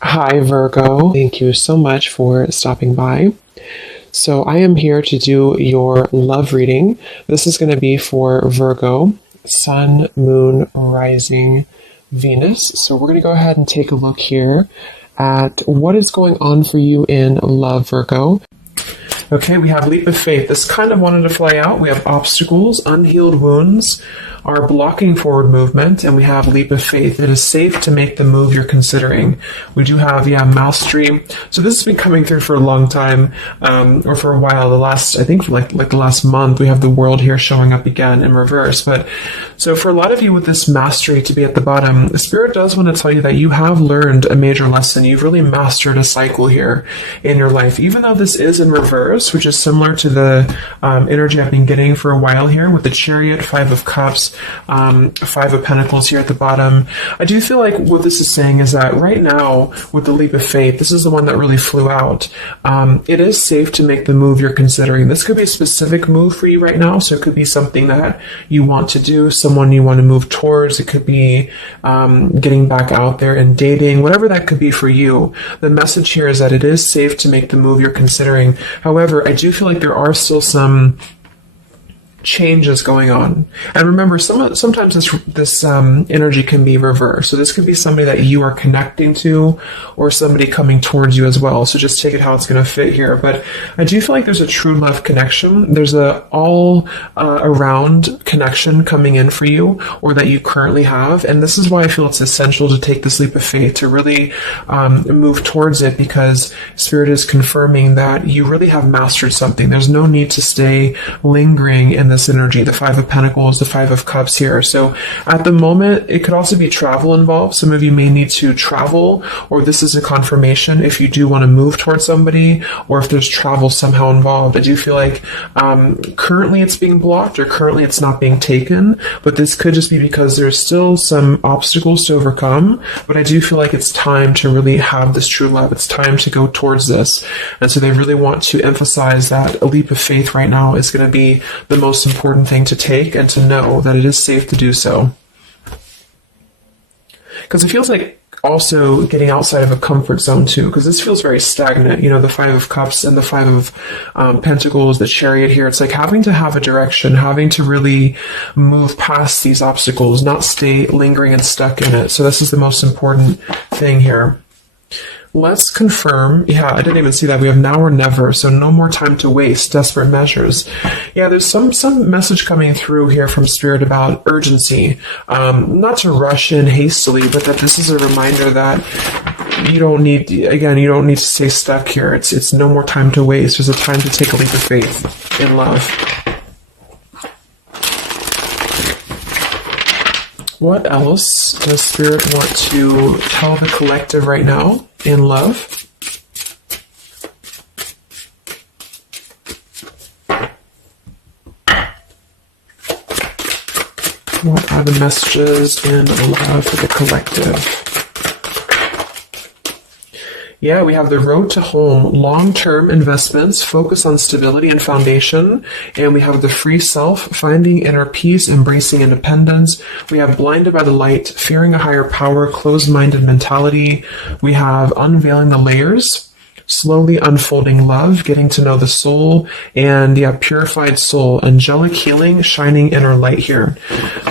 Hi, Virgo. Thank you so much for stopping by. So, I am here to do your love reading. This is going to be for Virgo, Sun, Moon, Rising, Venus. So, we're going to go ahead and take a look here at what is going on for you in love, Virgo. Okay, we have leap of faith. This kind of wanted to fly out. We have obstacles, unhealed wounds are blocking forward movement, and we have leap of faith. It is safe to make the move you're considering. We do have, mastery. So this has been coming through for a long time, or for a while. I think like the last month, we have the world here showing up again in reverse. But so for a lot of you with this mastery to be at the bottom, the Spirit does want to tell you that you have learned a major lesson. You've really mastered a cycle here in your life, even though this is in reverse, which is similar to the energy I've been getting for a while here with the Chariot, Five of Cups, Five of Pentacles here at the bottom. I do feel like what this is saying is that right now with the leap of faith, this is the one that really flew out. It is safe to make the move you're considering. This could be a specific move for you right now. So it could be something that you want to do, someone you want to move towards. It could be getting back out there and dating, whatever that could be for you. The message here is that it is safe to make the move you're considering. However, I do feel like there are still some changes going on. And remember, sometimes this energy can be reversed. So this could be somebody that you are connecting to or somebody coming towards you as well. So just take it how it's going to fit here. But I do feel like there's a true love connection. There's a all around connection coming in for you, or that you currently have. And this is why I feel it's essential to take this leap of faith, to really move towards it, because Spirit is confirming that you really have mastered something. There's no need to stay lingering in this energy, the Five of Pentacles, the Five of Cups here. So at the moment, it could also be travel involved. Some of you may need to travel, or this is a confirmation if you do want to move towards somebody, or if there's travel somehow involved. I do feel like currently it's being blocked, or currently it's not being taken, but this could just be because there's still some obstacles to overcome. But I do feel like it's time to really have this true love. It's time to go towards this. And so they really want to emphasize that a leap of faith right now is going to be the most important thing to take, and to know that it is safe to do so. Because it feels like also getting outside of a comfort zone too, because this feels very stagnant. The Five of Cups and the Five of Pentacles, the Chariot here. It's like having to have a direction, having to really move past these obstacles, not stay lingering and stuck in it. So this is the most important thing here. Let's confirm. Yeah, I didn't even see that. We have now or never, so no more time to waste. Desperate measures. Yeah, there's some message coming through here from Spirit about urgency. Not to rush in hastily, but that this is a reminder that you don't need to stay stuck here. It's no more time to waste. There's a time to take a leap of faith in love. What else does Spirit want to tell the collective right now in love? What are the messages in love for the collective? Yeah, we have the road to home, long-term investments, focus on stability and foundation. And we have the free self, finding inner peace, embracing independence. We have blinded by the light, fearing a higher power, closed-minded mentality. We have unveiling the layers, slowly unfolding love, getting to know the soul, and purified soul, angelic healing, shining inner light here.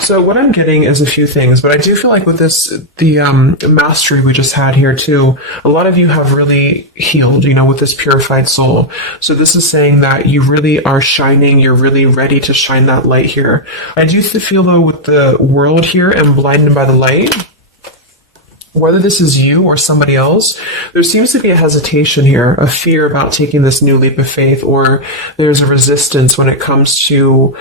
So what I'm getting is a few things, but I do feel like with this, the mastery we just had here too, a lot of you have really healed, with this purified soul. So this is saying that you really are shining, you're really ready to shine that light here. I do feel though with the world here and blinded by the light, whether this is you or somebody else, there seems to be a hesitation here, a fear about taking this new leap of faith, or there's a resistance when it comes to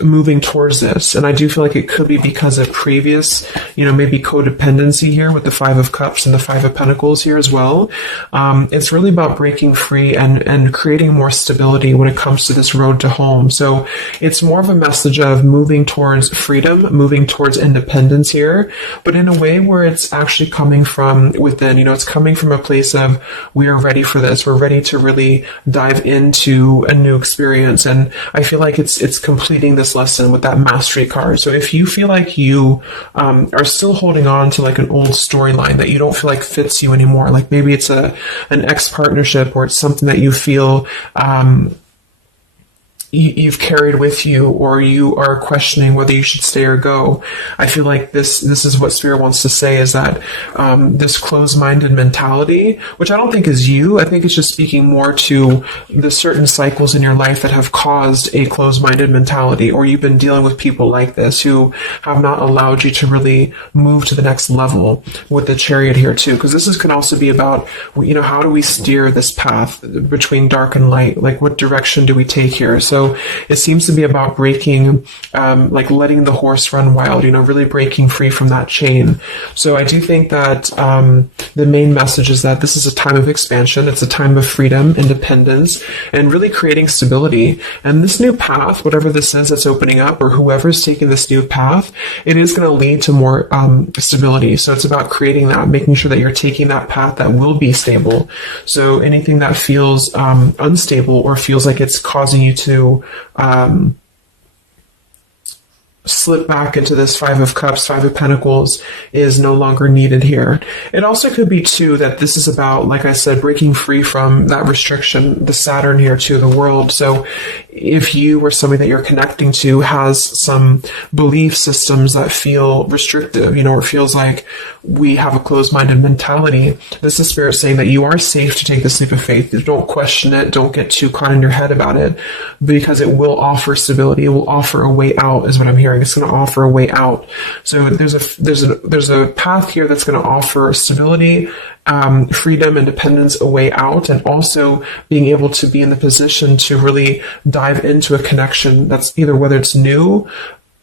moving towards this. And I do feel like it could be because of previous, maybe codependency here with the Five of Cups and the Five of Pentacles here as well. It's really about breaking free and creating more stability when it comes to this road to home. So it's more of a message of moving towards freedom, moving towards independence here, but in a way where it's actually coming from within. It's coming from a place of, we are ready for this. We're ready to really dive into a new experience. And I feel like it's completing this this lesson with that mastery card. So if you feel like you are still holding on to like an old storyline that you don't feel like fits you anymore, like maybe it's an ex partnership, or it's something that you feel you've carried with you, or you are questioning whether you should stay or go. I feel like this is what Spirit wants to say, is that this closed-minded mentality, which I don't think is you, I think it's just speaking more to the certain cycles in your life that have caused a closed-minded mentality, or you've been dealing with people like this who have not allowed you to really move to the next level with the Chariot here too, because this can also be about, how do we steer this path between dark and light? Like, what direction do we take here? So it seems to be about breaking, like letting the horse run wild, really breaking free from that chain. So I do think that the main message is that this is a time of expansion. It's a time of freedom, independence, and really creating stability. And this new path, whatever this is that's opening up, or whoever's taking this new path, it is going to lead to more stability. So it's about creating that, making sure that you're taking that path that will be stable. So anything that feels unstable, or feels like it's causing you to slip back into this Five of Cups, Five of Pentacles, is no longer needed here. It also could be too that this is about, like I said, breaking free from that restriction, the Saturn here to the world. So if you or somebody that you're connecting to has some belief systems that feel restrictive, or feels like we have a closed-minded mentality, this is Spirit saying that you are safe to take this leap of faith. Don't question it. Don't get too caught in your head about it, because it will offer stability. It will offer a way out, is what I'm hearing. It's going to offer a way out. So there's a path here that's going to offer stability, freedom, independence, a way out, and also being able to be in the position to really dive into a connection that's either, whether it's new,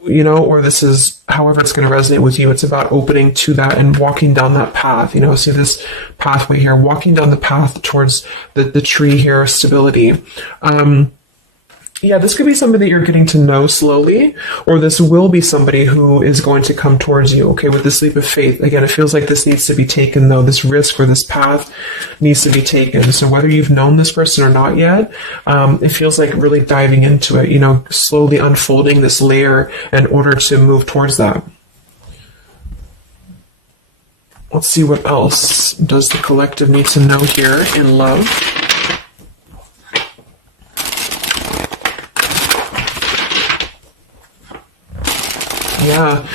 or this is however it's going to resonate with you. It's about opening to that and walking down that path. See this pathway here, walking down the path towards the tree here, stability. This could be somebody that you're getting to know slowly, or this will be somebody who is going to come towards you, okay, with this leap of faith. Again, it feels like this needs to be taken, though. This risk for this path needs to be taken. So whether you've known this person or not yet, it feels like really diving into it, slowly unfolding this layer in order to move towards that. Let's see what else does the collective need to know here in love. Yeah,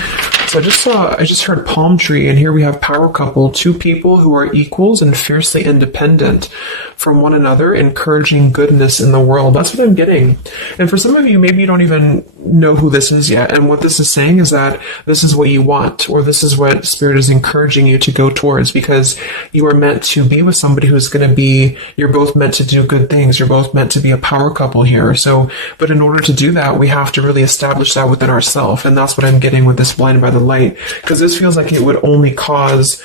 so I just heard palm tree, and here we have power couple, two people who are equals and fiercely independent from one another, encouraging goodness in the world. That's what I'm getting. And for some of you, maybe you don't even know who this is yet. And what this is saying is that this is what you want, or this is what Spirit is encouraging you to go towards, because you are meant to be with somebody who's going to be, you're both meant to do good things. You're both meant to be a power couple here. So, but in order to do that, we have to really establish that within ourselves. And that's what I'm getting with this blinded by the light, because this feels like it would only cause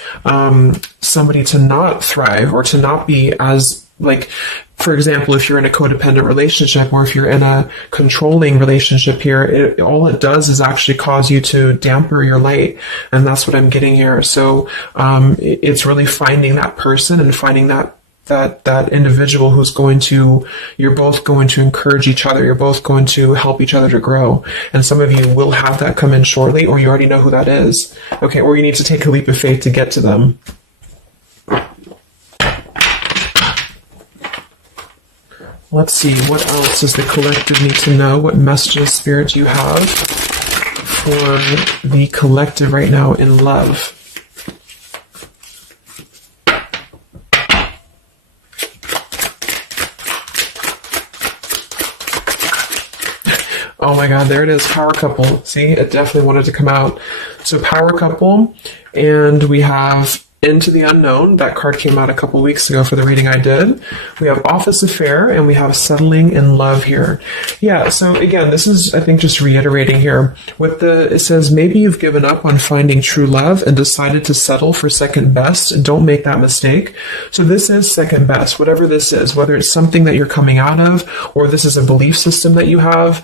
somebody to not thrive, or to not be as, like, for example, if you're in a codependent relationship, or if you're in a controlling relationship here, all it does is actually cause you to damper your light. And that's what I'm getting here. So it's really finding that person and finding that individual who's you're both going to encourage each other. You're both going to help each other to grow. And some of you will have that come in shortly, or you already know who that is. Okay, or you need to take a leap of faith to get to them. Let's see, what else does the collective need to know? What messages, Spirit, do you have for the collective right now in love? Oh my God, there it is, power couple. See, it definitely wanted to come out. So power couple, and we have Into the Unknown. That card came out a couple weeks ago for the reading I did. We have Office Affair, and we have Settling in Love here. Yeah, so again, this is, I think, just reiterating here. It says, maybe you've given up on finding true love and decided to settle for second best. Don't make that mistake. So this is second best, whatever this is, whether it's something that you're coming out of, or this is a belief system that you have.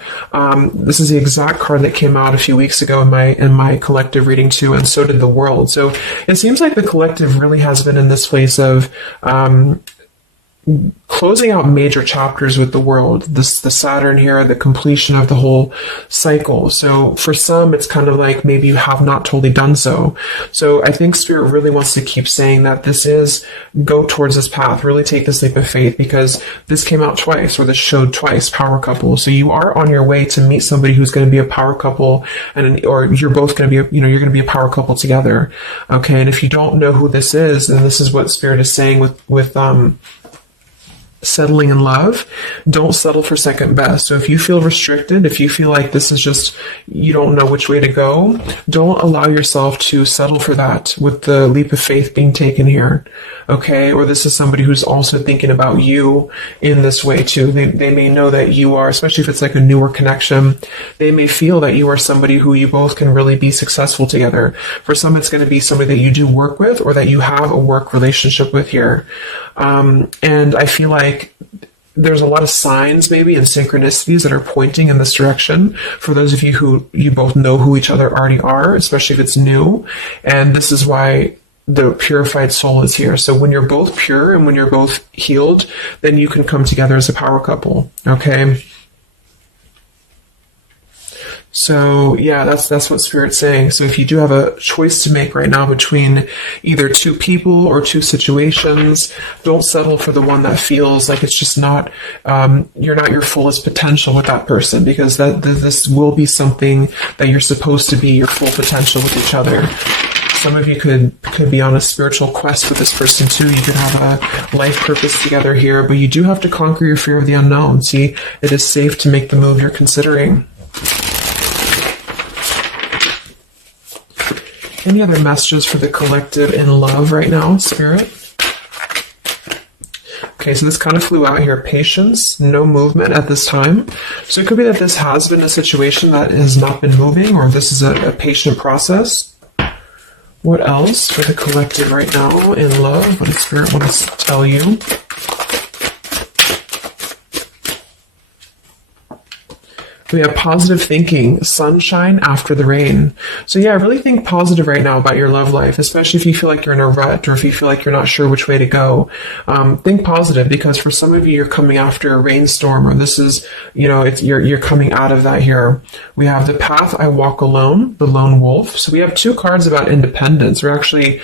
This is the exact card that came out a few weeks ago in my collective reading too, and so did the world. So it seems like the collective really has been in this place of closing out major chapters with the world, the Saturn here, the completion of the whole cycle. So for some, it's kind of like maybe you have not totally done so. So I think Spirit really wants to keep saying that this is, go towards this path, really take this leap of faith, because this came out twice, or this showed twice, power couple. So you are on your way to meet somebody who's going to be a power couple, or you're both going to be, you're going to be a power couple together. Okay. And if you don't know who this is, then this is what Spirit is saying with settling in love. Don't settle for second best. So if you feel restricted, if you feel like this is just, you don't know which way to go, don't allow yourself to settle for that with the leap of faith being taken here. Okay. Or this is somebody who's also thinking about you in this way too. They may know that you are, especially if it's like a newer connection, they may feel that you are somebody who you both can really be successful together. For some, it's going to be somebody that you do work with, or that you have a work relationship with here. And I feel like there's a lot of signs maybe and synchronicities that are pointing in this direction for those of you who you both know who each other already are, especially if it's new. And this is why the purified soul is here. So when you're both pure and when you're both healed, then you can come together as a power couple. Okay. So yeah, that's what Spirit's saying. So if you do have a choice to make right now between either two people or two situations, don't settle for the one that feels like it's just not, you're not your fullest potential with that person, because this will be something that you're supposed to be your full potential with each other. Some of you could be on a spiritual quest with this person too. You could have a life purpose together here, but you do have to conquer your fear of the unknown. See, it is safe to make the move you're considering. Any other messages for the collective in love right now, Spirit? Okay, so this kind of flew out here. Patience, no movement at this time. So it could be that this has been a situation that has not been moving, or this is a patient process. What else for the collective right now in love? What does Spirit want to tell you? We have positive thinking, sunshine after the rain. So yeah, really think positive right now about your love life, especially if you feel like you're in a rut or if you feel like you're not sure which way to go. Think positive, because for some of you, you're coming after a rainstorm, or this is, you're coming out of that here. We have the path I walk alone, the lone wolf. So we have two cards about independence. We're actually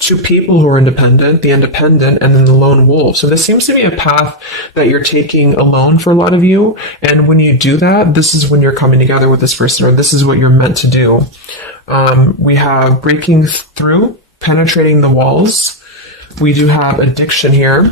two people who are independent, the independent, and then the lone wolf. So this seems to be a path that you're taking alone for a lot of you. And when you do that, this is when you're coming together with this person, or this is what you're meant to do. We have breaking through, penetrating the walls. We do have addiction here.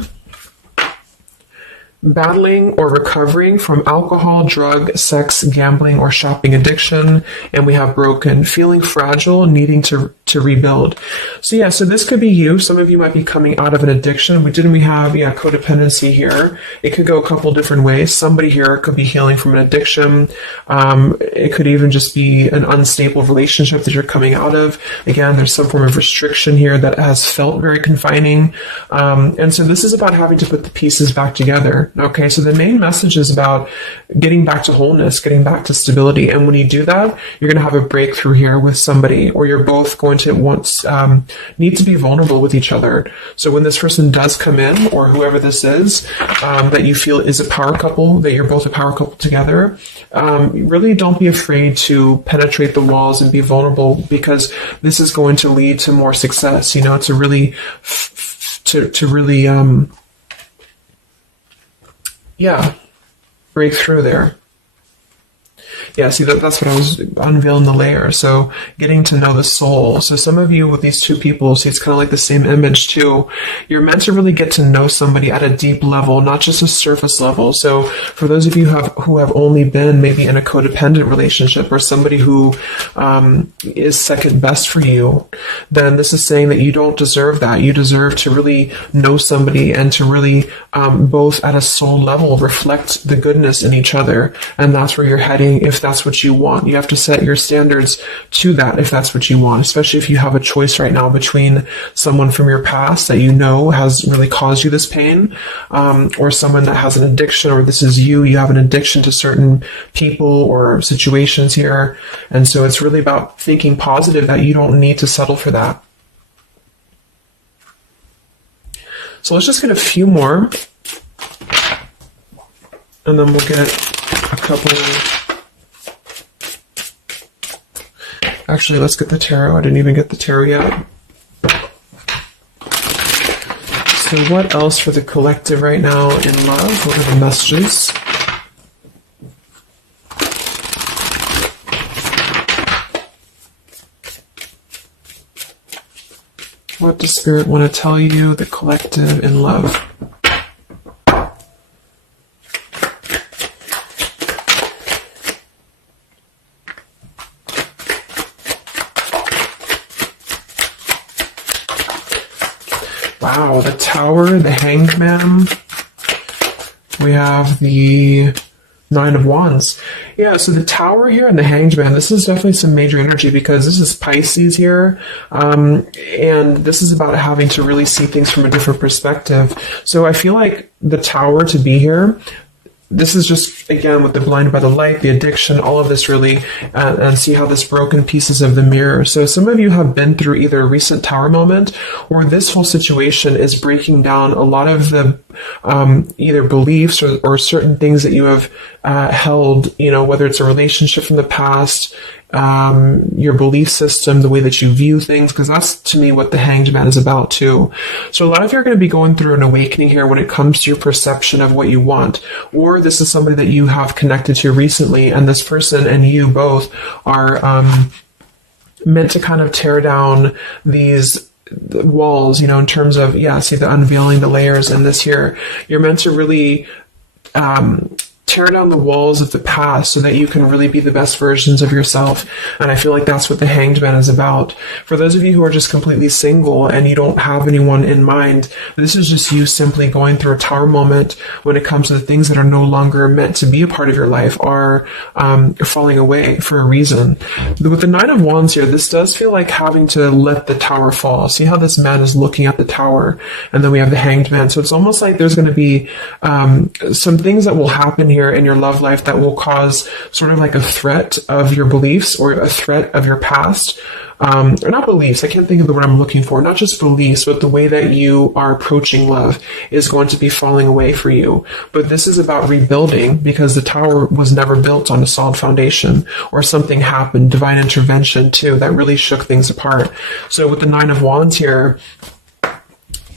Battling or recovering from alcohol, drug, sex, gambling, or shopping addiction. And we have broken, feeling fragile, needing to rebuild. So yeah, so this could be you. Some of you might be coming out of an addiction. We have codependency here. It could go a couple different ways. Somebody here could be healing from an addiction. It could even just be an unstable relationship that you're coming out of. Again, there's some form of restriction here that has felt very confining. And so this is about having to put the pieces back together. Okay, so the main message is about getting back to wholeness, getting back to stability. And when you do that, you're going to have a breakthrough here with somebody, or you're both going to need to be vulnerable with each other. So when this person does come in, or whoever this is, that you feel is a power couple, that you're both a power couple together, really don't be afraid to penetrate the walls and be vulnerable, because this is going to lead to more success, to really, break through there. Yeah, see, that's what I was unveiling the layer. So getting to know the soul. So some of you with these two people, see, it's kind of like the same image too. You're meant to really get to know somebody at a deep level, not just a surface level. So for those of you who have only been maybe in a codependent relationship, or somebody who is second best for you, then this is saying that you don't deserve that. You deserve to really know somebody and to really both at a soul level reflect the goodness in each other. And that's where you're heading if that's what you want. You have to set your standards to that if that's what you want, especially if you have a choice right now between someone from your past that has really caused you this pain, or someone that has an addiction, or this is you have an addiction to certain people or situations here. And so it's really about thinking positive that you don't need to settle for that. So let's just get a few more And then we'll get a couple. Actually, let's get the tarot. I didn't even get the tarot yet. So what else for the collective right now in love? What are the messages? What does Spirit want to tell you, the collective in love? Wow, the Tower, the Hanged Man. We have the Nine of Wands. Yeah, so the Tower here and the Hanged Man, this is definitely some major energy because this is Pisces here. And this is about having to really see things from a different perspective. So I feel like the Tower to be here, this is just, again, with the blinded by the light, the addiction, all of this really, and see how this broken pieces of the mirror. So some of you have been through either a recent Tower moment or this whole situation is breaking down a lot of the either beliefs or certain things that you have held, you know, whether it's a relationship from the past, your belief system, the way that you view things, because that's to me what the Hanged Man is about too. So a lot of you are going to be going through an awakening here when it comes to your perception of what you want, or this is somebody that you have connected to recently, and this person and you both are meant to kind of tear down these walls, you know, in terms of, yeah, see the unveiling the layers in this here. You're meant to really tear down the walls of the past so that you can really be the best versions of yourself. And I feel like that's what the Hanged Man is about. For those of you who are just completely single and you don't have anyone in mind, this is just you simply going through a Tower moment when it comes to the things that are no longer meant to be a part of your life are falling away for a reason. With the Nine of Wands here, this does feel like having to let the Tower fall. See how this man is looking at the Tower, and then we have the Hanged Man. So it's almost like there's going to be some things that will happen here in your love life that will cause sort of like a threat of your beliefs or a threat of your past. Or not beliefs, I can't think of the word I'm looking for, not just beliefs, but the way that you are approaching love is going to be falling away for you. But this is about rebuilding because the Tower was never built on a solid foundation, or something happened, divine intervention too, that really shook things apart. So with the Nine of Wands here,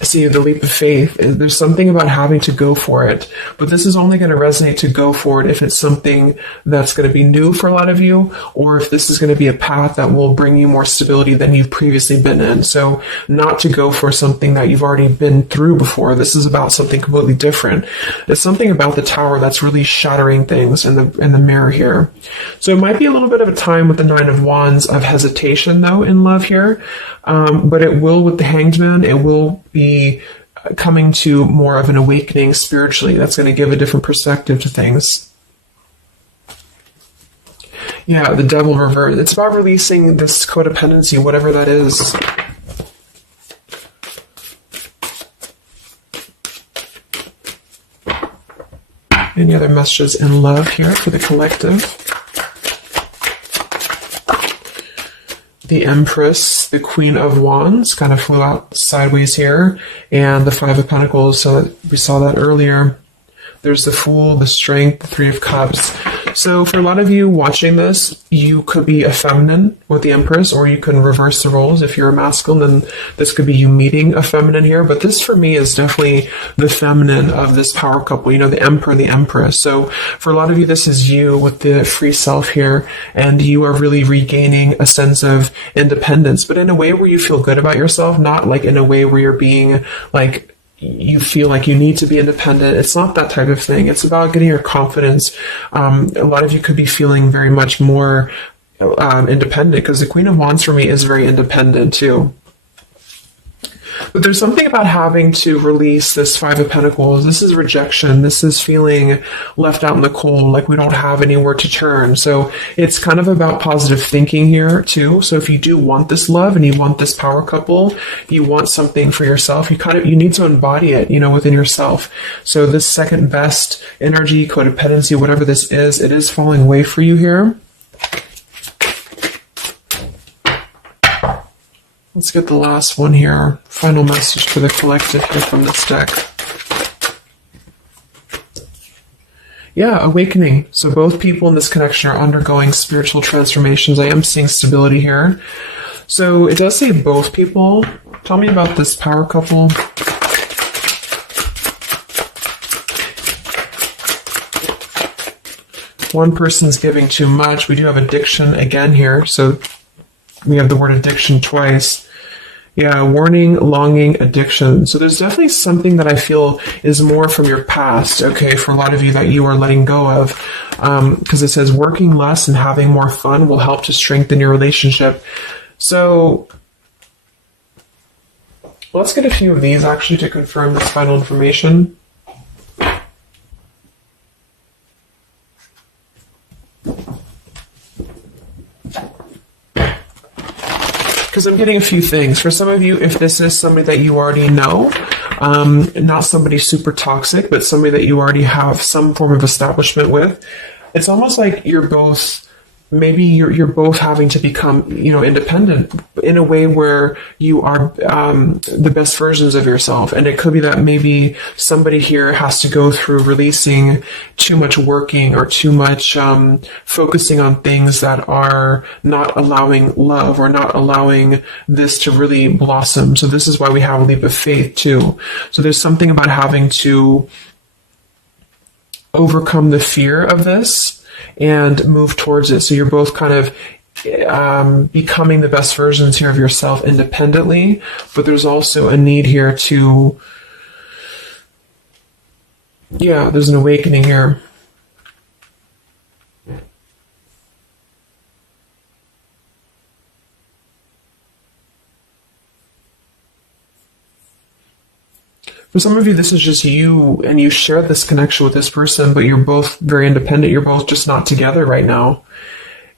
see the leap of faith. There's something about having to go for it, but this is only going to resonate to go for it if it's something that's going to be new for a lot of you, or if this is going to be a path that will bring you more stability than you've previously been in. So not to go for something that you've already been through before. This is about something completely different. There's something about the Tower that's really shattering things in the mirror here. So it might be a little bit of a time with the Nine of Wands of hesitation though in love here. But it will, with the Hanged Man, it will be coming to more of an awakening spiritually. That's going to give a different perspective to things. Yeah, the Devil reverse. It's about releasing this codependency, whatever that is. Any other messages in love here for the collective? The Empress, the Queen of Wands, kind of flew out sideways here, and the Five of Pentacles, so we saw that earlier. There's the Fool, the Strength, the Three of Cups. So for a lot of you watching this, you could be a feminine with the Empress, or you can reverse the roles. If you're a masculine, then this could be you meeting a feminine here. But this for me is definitely the feminine of this power couple, you know, the Emperor, the Empress. So for a lot of you, this is you with the free self here, and you are really regaining a sense of independence, but in a way where you feel good about yourself, not like in a way where you're being like, you feel like you need to be independent. It's not that type of thing. It's about getting your confidence. A lot of you could be feeling very much more independent, because the Queen of Wands for me is very independent too. But there's something about having to release this Five of Pentacles. This is rejection. This is feeling left out in the cold, like we don't have anywhere to turn. So it's kind of about positive thinking here too. So if you do want this love and you want this power couple, you want something for yourself, you need to embody it, you know, within yourself. So this second best energy, codependency, whatever this is, it is falling away for you here. Let's get the last one here. Final message for the collective here from this deck. Yeah, awakening. So both people in this connection are undergoing spiritual transformations. I am seeing stability here. So it does say both people. Tell me about this power couple. One person's giving too much. We do have addiction again here. So we have the word addiction twice. Yeah, warning, longing, addiction. So there's definitely something that I feel is more from your past, okay, for a lot of you that you are letting go of. Because it says working less and having more fun will help to strengthen your relationship. So let's get a few of these actually to confirm this final information. Because I'm getting a few things. For some of you, if this is somebody that you already know, not somebody super toxic, but somebody that you already have some form of establishment with, it's almost like you're both, maybe you're both having to become, independent in a way where you are the best versions of yourself. And it could be that maybe somebody here has to go through releasing too much working or too much focusing on things that are not allowing love or not allowing this to really blossom. So this is why we have a leap of faith too. So there's something about having to overcome the fear of this and move towards it. So you're both kind of becoming the best versions here of yourself independently, but there's also a need here to, there's an awakening here. For some of you, this is just you, and you share this connection with this person, but you're both very independent. You're both just not together right now.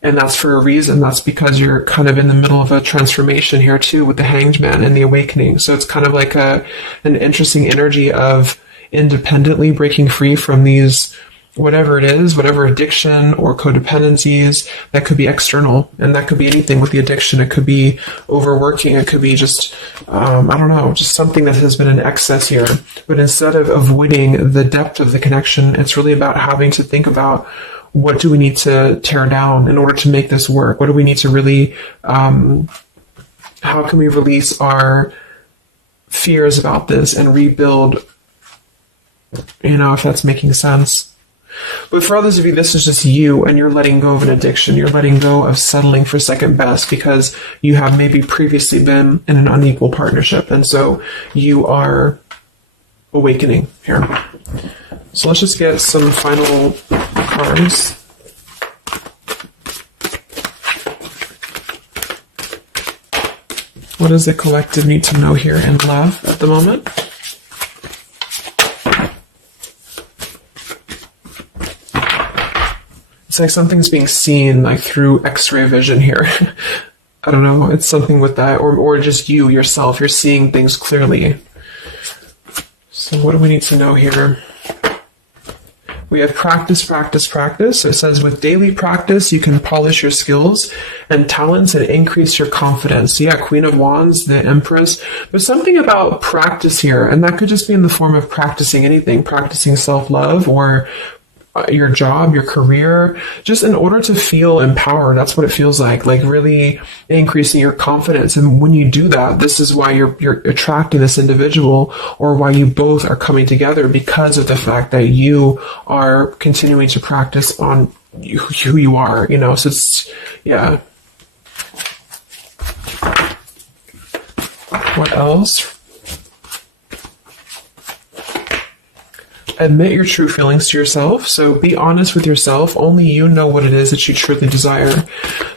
And that's for a reason. That's because you're kind of in the middle of a transformation here too with the Hanged Man and the awakening. So it's kind of like an interesting energy of independently breaking free from these, whatever it is, whatever addiction or codependencies that could be external. And that could be anything with the addiction. It could be overworking. It could be just, just something that has been in excess here. But instead of avoiding the depth of the connection, it's really about having to think about, what do we need to tear down in order to make this work? What do we need to really, how can we release our fears about this and rebuild, if that's making sense. But for others of you, this is just you, and you're letting go of an addiction. You're letting go of settling for second best because you have maybe previously been in an unequal partnership. And so you are awakening here. So let's just get some final cards. What does the collective need to know here in love at the moment? It's like something's being seen like through X-ray vision here. I don't know. It's something with that, or just you yourself. You're seeing things clearly. So what do we need to know here? We have practice, practice, practice. So it says with daily practice, you can polish your skills and talents and increase your confidence. So yeah, Queen of Wands, the Empress. There's something about practice here, and that could just be in the form of practicing anything, practicing self-love or your job, your career, just in order to feel empowered. That's what it feels like really increasing your confidence. And when you do that, this is why you're attracting this individual, or why you both are coming together, because of the fact that you are continuing to practice on who you are, so it's, yeah. What else? Admit your true feelings to yourself. So be honest with yourself. Only you know what it is that you truly desire.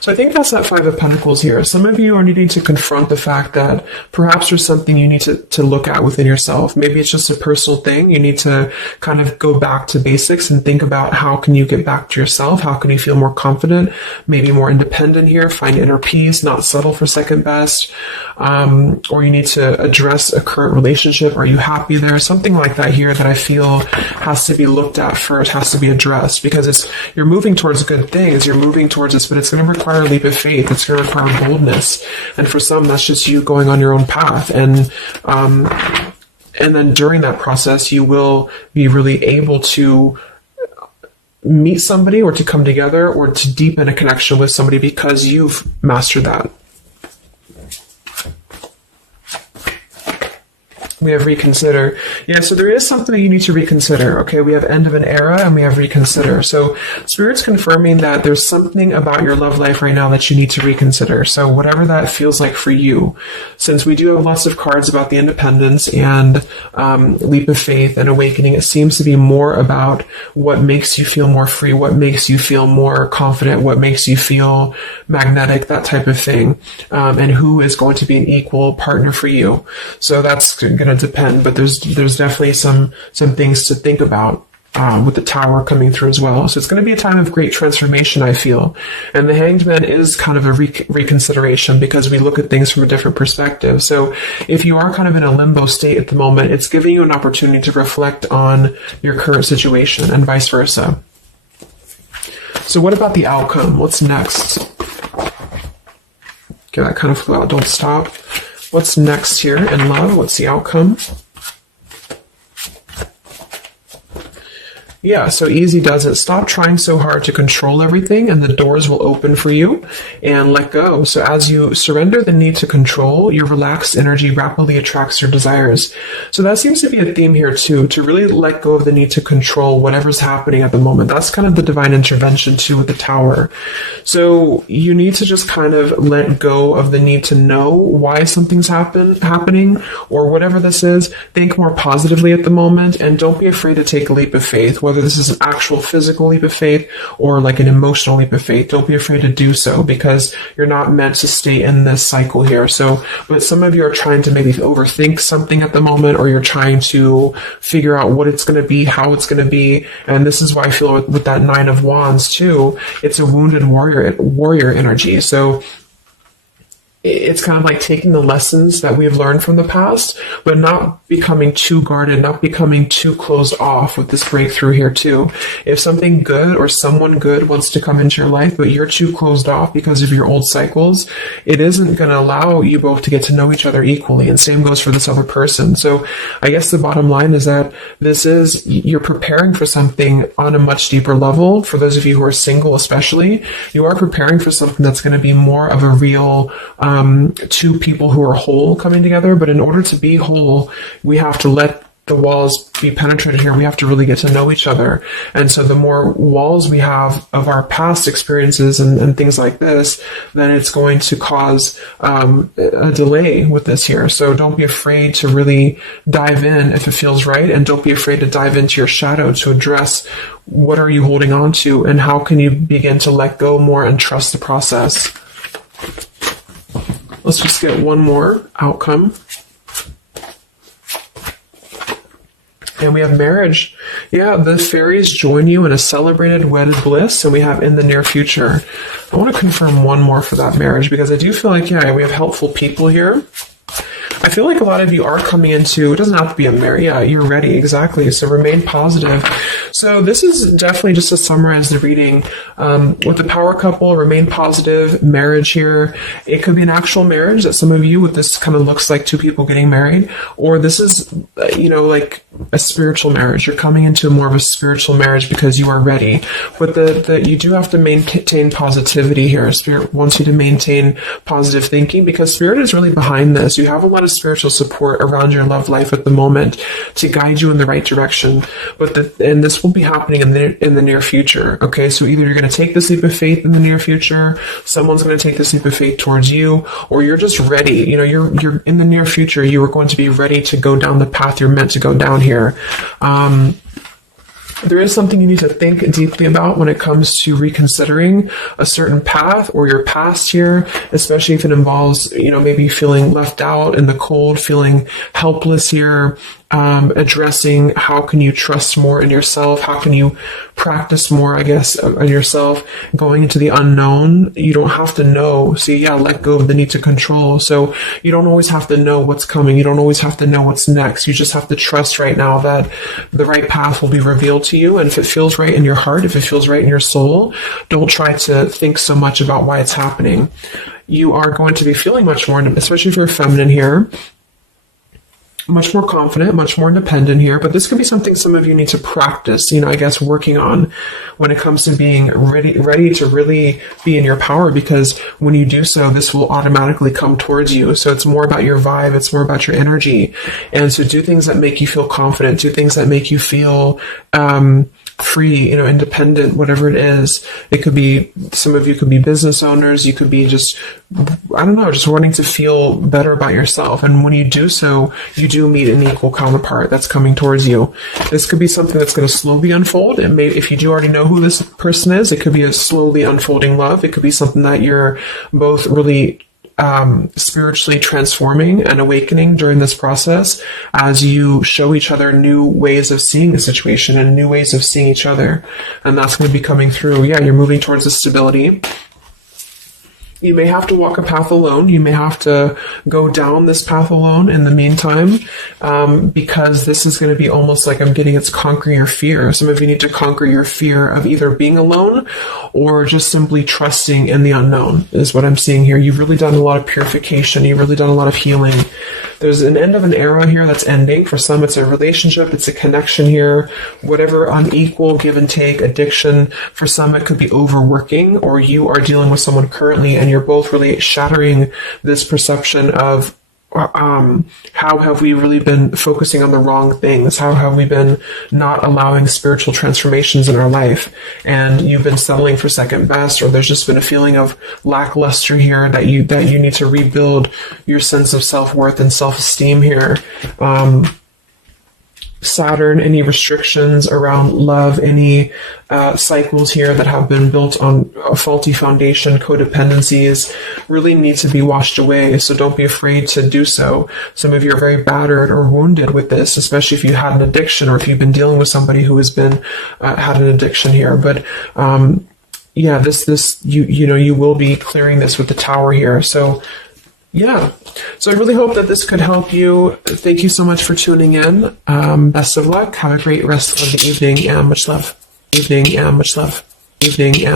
So I think that's that Five of Pentacles here. Some of you are needing to confront the fact that perhaps there's something you need to look at within yourself. Maybe it's just a personal thing. You need to kind of go back to basics and think about how can you get back to yourself? How can you feel more confident, maybe more independent here, find inner peace, not settle for second best. Or you need to address a current relationship. Are you happy there? Something like that here that I feel has to be looked at first, has to be addressed, because you're moving towards good things, you're moving towards this, but it's going to require a leap of faith, it's going to require boldness, and for some that's just you going on your own path, and then during that process you will be really able to meet somebody or to come together or to deepen a connection with somebody because you've mastered that. We have reconsider. Yeah, so there is something that you need to reconsider. Okay, we have end of an era and we have reconsider. So Spirit's confirming that there's something about your love life right now that you need to reconsider. So whatever that feels like for you, since we do have lots of cards about the independence and leap of faith and awakening, it seems to be more about what makes you feel more free, what makes you feel more confident, what makes you feel magnetic, that type of thing, and who is going to be an equal partner for you. So that's going to depend, but there's definitely some things to think about with the Tower coming through as well. So it's going to be a time of great transformation, I feel. And the Hanged Man is kind of a reconsideration because we look at things from a different perspective. So if you are kind of in a limbo state at the moment, it's giving you an opportunity to reflect on your current situation and vice versa. So what about the outcome? What's next? Okay, that kind of flew out. Don't stop. What's next here in love? What's the outcome? Yeah, so easy does it. Stop trying so hard to control everything and the doors will open for you, and let go. So as you surrender the need to control, your relaxed energy rapidly attracts your desires. So that seems to be a theme here too, to really let go of the need to control whatever's happening at the moment. That's kind of the divine intervention too with the Tower. So you need to just kind of let go of the need to know why something's happening or whatever this is. Think more positively at the moment and don't be afraid to take a leap of faith, whether this is an actual physical leap of faith or like an emotional leap of faith. Don't be afraid to do so because you're not meant to stay in this cycle here. So, but some of you are trying to maybe overthink something at the moment, or you're trying to figure out what it's going to be, how it's going to be. And this is why I feel with that Nine of Wands too, it's a wounded warrior energy. So it's kind of like taking the lessons that we've learned from the past, but not becoming too guarded, not becoming too closed off with this breakthrough here too. If something good or someone good wants to come into your life, but you're too closed off because of your old cycles, it isn't going to allow you both to get to know each other equally. And same goes for this other person. So I guess the bottom line is that you're preparing for something on a much deeper level. For those of you who are single especially, you are preparing for something that's going to be more of a real two people who are whole coming together. But in order to be whole, we have to let the walls be penetrated here. We have to really get to know each other. And so the more walls we have of our past experiences and things like this, then it's going to cause a delay with this here. So don't be afraid to really dive in if it feels right. And don't be afraid to dive into your shadow to address what are you holding on to and how can you begin to let go more and trust the process. Let's just get one more outcome. And we have marriage. Yeah, the fairies join you in a celebrated wedded bliss, and we have in the near future. I want to confirm one more for that marriage because I do feel like, yeah, we have helpful people here. I feel like a lot of you are coming into, it doesn't have to be a marriage. Yeah, you're ready. Exactly. So remain positive. So this is definitely just to summarize the reading. With the power couple, remain positive, marriage here. It could be an actual marriage that some of you with this kind of looks like two people getting married, or this is, like a spiritual marriage. You're coming into more of a spiritual marriage because you are ready. But you do have to maintain positivity here. Spirit wants you to maintain positive thinking because Spirit is really behind this. You have a lot of spiritual support around your love life at the moment to guide you in the right direction. And this will be happening in the near future. Okay, so either you're going to take this leap of faith in the near future, someone's going to take this leap of faith towards you, or you're just ready. You're in the near future. You are going to be ready to go down the path you're meant to go down here. There is something you need to think deeply about when it comes to reconsidering a certain path or your past here, especially if it involves, maybe feeling left out in the cold, feeling helpless here, addressing how can you trust more in yourself, how can you practice more, I guess, on yourself, going into the unknown. You don't have to know. See, yeah, let go of the need to control. So you don't always have to know what's coming. You don't always have to know what's next. You just have to trust right now that the right path will be revealed to you. And if it feels right in your heart, if it feels right in your soul, don't try to think so much about why it's happening. You are going to be feeling much more, especially if you're feminine here. much more confident, much more independent here, but this could be something some of you need to practice, I guess working on when it comes to being ready to really be in your power, because when you do so, this will automatically come towards you. So it's more about your vibe, it's more about your energy. And so do things that make you feel confident, do things that make you feel free, independent, whatever it is. It could be, some of you could be business owners, you could be just, just wanting to feel better about yourself. And when you do so, you do meet an equal counterpart that's coming towards you. This could be something that's going to slowly unfold. And maybe if you do already know who this person is, it could be a slowly unfolding love. It could be something that you're both really spiritually transforming and awakening during this process as you show each other new ways of seeing the situation and new ways of seeing each other. And that's going to be coming through. Yeah, you're moving towards a stability. You may have to walk a path alone. You may have to go down this path alone in the meantime, because this is going to be almost like I'm getting it's conquering your fear. Some of you need to conquer your fear of either being alone or just simply trusting in the unknown is what I'm seeing here. You've really done a lot of purification. You've really done a lot of healing. There's an end of an era here that's ending. For some, it's a relationship. It's a connection here. Whatever unequal give and take, addiction. For some, it could be overworking, or you are dealing with someone currently and you're both really shattering this perception of how have we really been focusing on the wrong things? How have we been not allowing spiritual transformations in our life? And you've been settling for second best, or there's just been a feeling of lackluster here that you need to rebuild your sense of self-worth and self-esteem here. Saturn, any restrictions around love, any cycles here that have been built on a faulty foundation, codependencies, really need to be washed away. So don't be afraid to do so. Some of you are very battered or wounded with this, especially if you had an addiction or if you've been dealing with somebody who has been had an addiction here. But yeah, you will be clearing this with the Tower here. So yeah. So I really hope that this could help you. Thank you so much for tuning in. Best of luck. Have a great rest of the evening, and much love. Evening, and much love. Evening, and